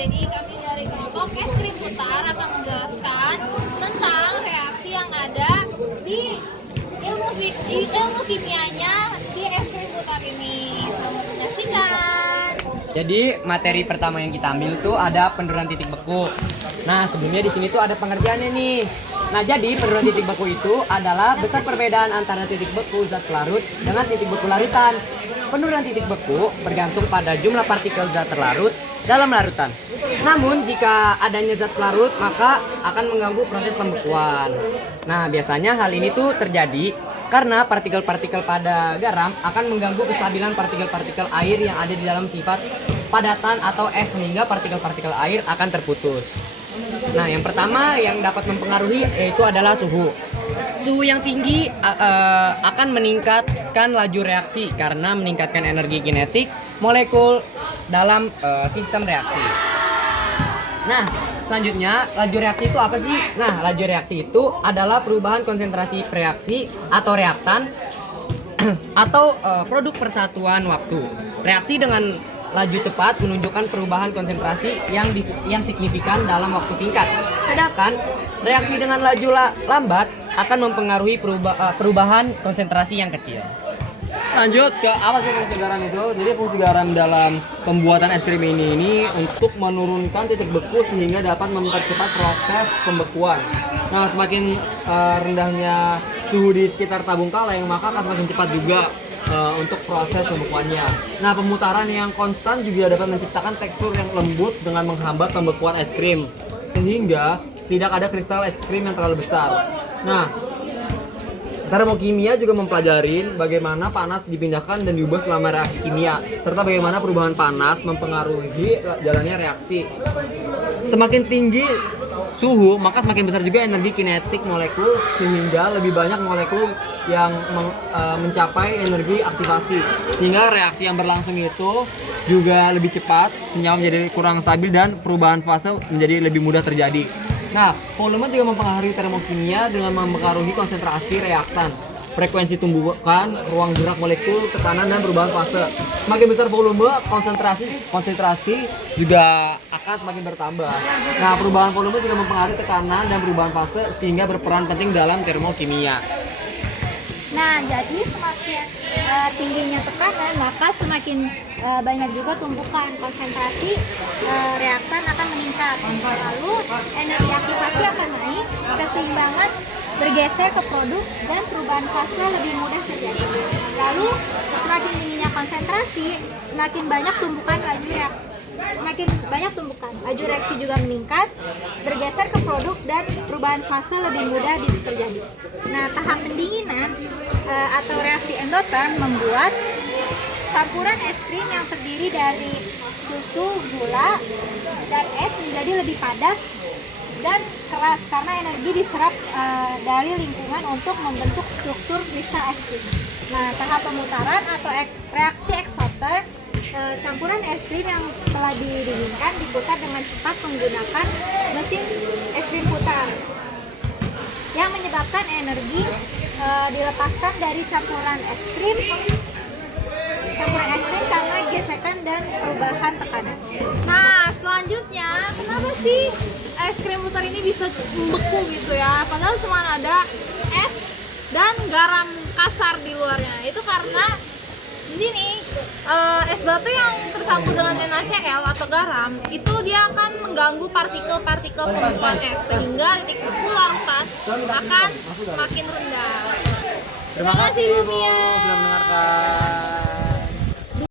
Jadi kami dari kelompok es krim putar akan menjelaskan tentang reaksi yang ada di ilmu kimianya di es krim putar ini. Selamat menyaksikan. Jadi materi pertama yang kita ambil tuh ada penurunan titik beku. Nah, sebelumnya di sini tuh ada pengertiannya nih. Nah, jadi penurunan titik beku itu adalah besar perbedaan antara titik beku zat pelarut dengan titik beku larutan. Penurunan titik beku bergantung pada jumlah partikel zat terlarut dalam larutan. Namun, jika adanya zat pelarut, maka akan mengganggu proses pembekuan. Nah, biasanya hal ini tuh terjadi karena partikel-partikel pada garam akan mengganggu kestabilan partikel-partikel air yang ada di dalam sifat padatan atau es sehingga partikel-partikel air akan terputus. Nah, yang pertama yang dapat mempengaruhi yaitu adalah suhu. Suhu yang tinggi akan meningkatkan laju reaksi karena meningkatkan energi kinetik molekul dalam sistem reaksi. Nah, selanjutnya laju reaksi itu apa sih? Nah, laju reaksi itu adalah perubahan konsentrasi reaksi atau reaktan atau produk persatuan waktu. Reaksi dengan laju cepat menunjukkan perubahan konsentrasi yang signifikan dalam waktu singkat. Sedangkan reaksi dengan laju lambat akan mempengaruhi perubahan konsentrasi yang kecil. Lanjut ke apa sih fungsi garam itu? Jadi fungsi garam dalam pembuatan es krim ini untuk menurunkan titik beku sehingga dapat mempercepat proses pembekuan. Nah, semakin rendahnya suhu di sekitar tabung kaleng, maka akan semakin cepat juga untuk proses pembekuannya. Nah, pemutaran yang konstan juga dapat menciptakan tekstur yang lembut dengan menghambat pembekuan es krim sehingga tidak ada kristal es krim yang terlalu besar. Nah, termokimia juga mempelajari bagaimana panas dipindahkan dan diubah selama reaksi kimia, serta bagaimana perubahan panas mempengaruhi jalannya reaksi. Semakin tinggi suhu, maka semakin besar juga energi kinetik molekul, sehingga lebih banyak molekul yang mencapai energi aktivasi. Sehingga reaksi yang berlangsung itu juga lebih cepat, senyawa menjadi kurang stabil, dan perubahan fase menjadi lebih mudah terjadi. Nah, volume juga mempengaruhi termokimia dengan mempengaruhi konsentrasi reaktan, frekuensi tumbukan, ruang gerak molekul, tekanan, dan perubahan fase. Semakin besar volume, konsentrasi juga akan semakin bertambah. Nah, perubahan volume juga mempengaruhi tekanan dan perubahan fase sehingga berperan penting dalam termokimia. Nah, jadi semakin tingginya tekanan, maka semakin banyak juga tumpukan. Konsentrasi reaktan akan meningkat. Lalu energi aktivasi akan naik, keseimbangan bergeser ke produk, dan perubahan fase lebih mudah terjadi. Lalu semakin tingginya konsentrasi, semakin banyak tumpukan laju reaksi. Semakin banyak tumpukan, laju reaksi juga meningkat, bergeser ke produk, dan perubahan fase lebih mudah terjadi. Nah, tahap pendinginan atau reaksi endoterm membuat campuran es krim yang terdiri dari susu, gula, dan es menjadi lebih padat dan keras karena energi diserap dari lingkungan untuk membentuk struktur kristal es krim. Nah, tahap pemutaran atau reaksi eksoter, campuran es krim yang telah didinginkan diputar dengan cepat menggunakan mesin es krim putar yang menyebabkan energi dilepaskan dari campuran es krim karena gesekan dan perubahan tekanan. Nah, selanjutnya, kenapa sih es krim putar ini bisa membeku gitu ya? Padahal cuma ada es dan garam kasar di luarnya. Itu karena di sini es batu yang tersapu dengan NaCl atau garam itu dia akan mengganggu partikel-partikel pembekuan es sehingga titik beku larutan akan semakin rendah. Terima kasih Ibu sudah mendengarkan.